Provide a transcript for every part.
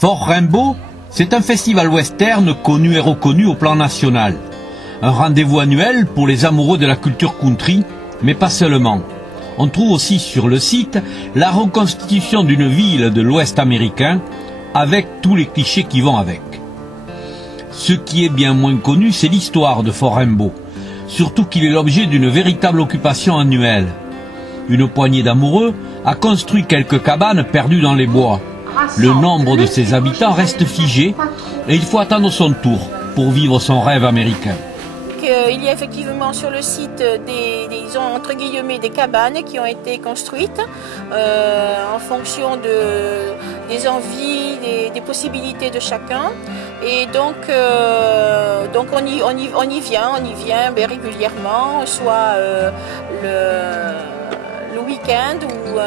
Fort Rainbow, c'est un festival western connu et reconnu au plan national. Un rendez-vous annuel pour les amoureux de la culture country, mais pas seulement. On trouve aussi sur le site la reconstitution d'une ville de l'Ouest américain, avec tous les clichés qui vont avec. Ce qui est bien moins connu, c'est l'histoire de Fort Rainbow, surtout qu'il est l'objet d'une véritable occupation annuelle. Une poignée d'amoureux a construit quelques cabanes perdues dans les bois. Le nombre de ses habitants reste figé et il faut attendre son tour pour vivre son rêve américain. Il y a effectivement sur le site entre guillemets des cabanes qui ont été construites en fonction des envies, des possibilités de chacun. Et donc on y vient régulièrement, soit le week-end ou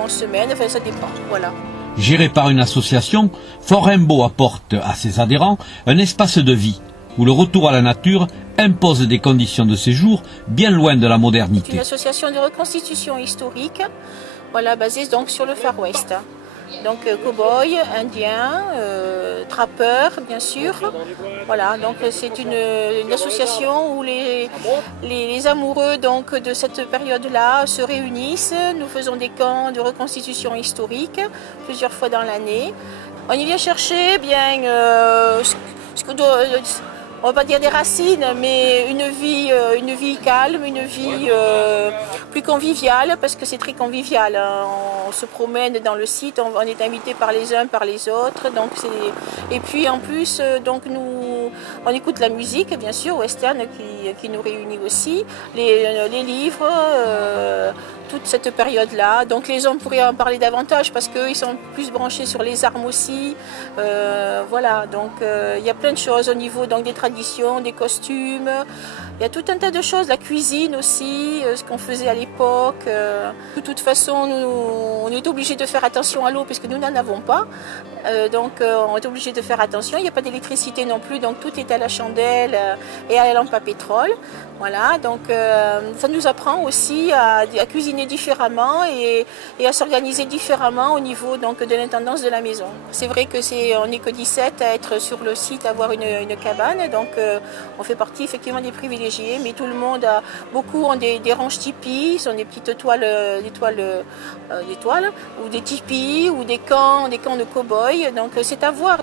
en semaine, enfin ça dépend, voilà. Géré par une association, Fort Rainbow apporte à ses adhérents un espace de vie où le retour à la nature impose des conditions de séjour bien loin de la modernité. C'est une association de reconstitution historique, voilà, basée donc sur le Far West. Donc cow-boys, indiens, trappeurs bien sûr. Voilà, donc c'est une association où les amoureux donc de cette période-là se réunissent. Nous faisons des camps de reconstitution historique plusieurs fois dans l'année. On y vient chercher bien on va pas dire des racines, mais une vie calme, une vie plus conviviale, parce que c'est très convivial. Hein. On se promène dans le site, on est invité par les uns, par les autres. Donc et puis en plus, donc on écoute la musique, bien sûr, western, qui nous réunit aussi, les livres, toute cette période-là. Donc les hommes pourraient en parler davantage, parce qu'eux, ils sont plus branchés sur les armes aussi. Voilà, donc il y a plein de choses au niveau donc, des traditions, des costumes. Il y a tout un tas de choses, la cuisine aussi, ce qu'on faisait à l'époque. De toute façon, on est obligé de faire attention à l'eau puisque nous n'en avons pas. Donc on est obligé de faire attention. Il n'y a pas d'électricité non plus, donc tout est à la chandelle et à la lampe à pétrole. Voilà, donc ça nous apprend aussi à cuisiner différemment et à s'organiser différemment au niveau donc, de l'intendance de la maison. C'est vrai que on n'est que 17 à être sur le site, à avoir une cabane, donc on fait partie effectivement des privilégiés. Mais tout le monde beaucoup ont des ranges tipis, sont des petites toiles, ou des tipis, ou des camps de cow-boys. Donc c'est à voir.